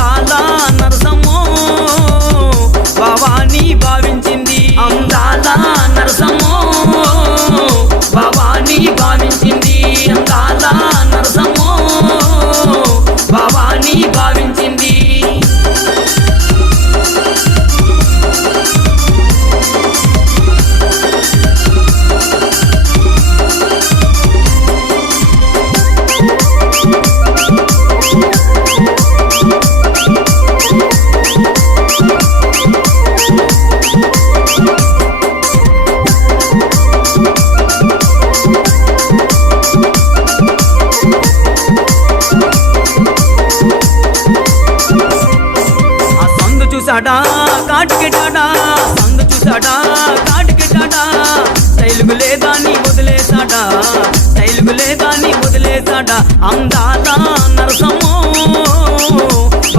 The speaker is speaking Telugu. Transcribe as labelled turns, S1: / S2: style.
S1: అందాల నరసము. భవానీ భావించింది అందాల నరసమ్మో భవాని భావించింది చూసాడా? కాటికెట్టాడా సందు చూసాడా? కాటికెట్టాడా స్టైలుకు లేదా నీ వదిలేసాడా తెలుగు లేదా నీ వదిలేసాడా అందాల నరసమ్మ